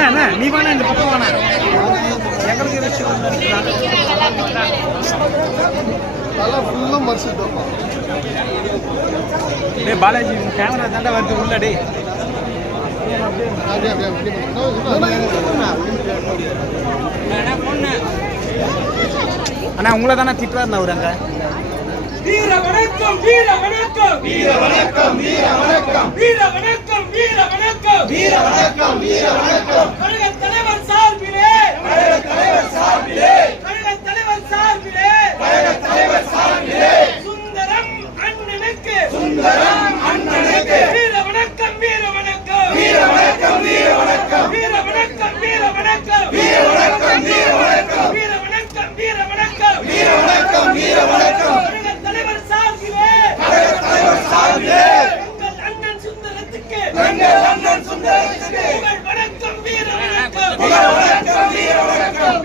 அண்ணா நீ வேணா இந்த பக்கம் வேணா எங்களுக்கு ஃபுல்லும் மறுச்சுட்டோம் டே பாலாஜி கேமரா தாண்டா வருது உள்ள டே அண்ணா உங்களை தானே திட்டுறாருண்ணா அவர் அங்கே? வீர வணக்கம் வீர வணக்கம் வீர வணக்கம் வீர வணக்கம் வீர வணக்கம் வீர வணக்கம் வீர அண்ணன் சுந்தரத்துக்கு. வணக்கம் வீர வணக்கம். வீர வணக்கம். வீர வணக்கம்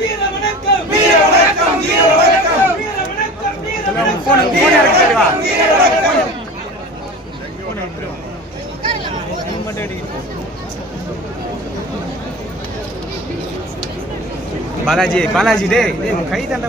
வீர வணக்கம். வீர வணக்கம் வீர வணக்கம் வீர வணக்கம் வீர வணக்கம். போன் போன் இறக்கி சரி வா. வீர வணக்கம். பாலாஜி பாலாஜி உன் கை தாண்டா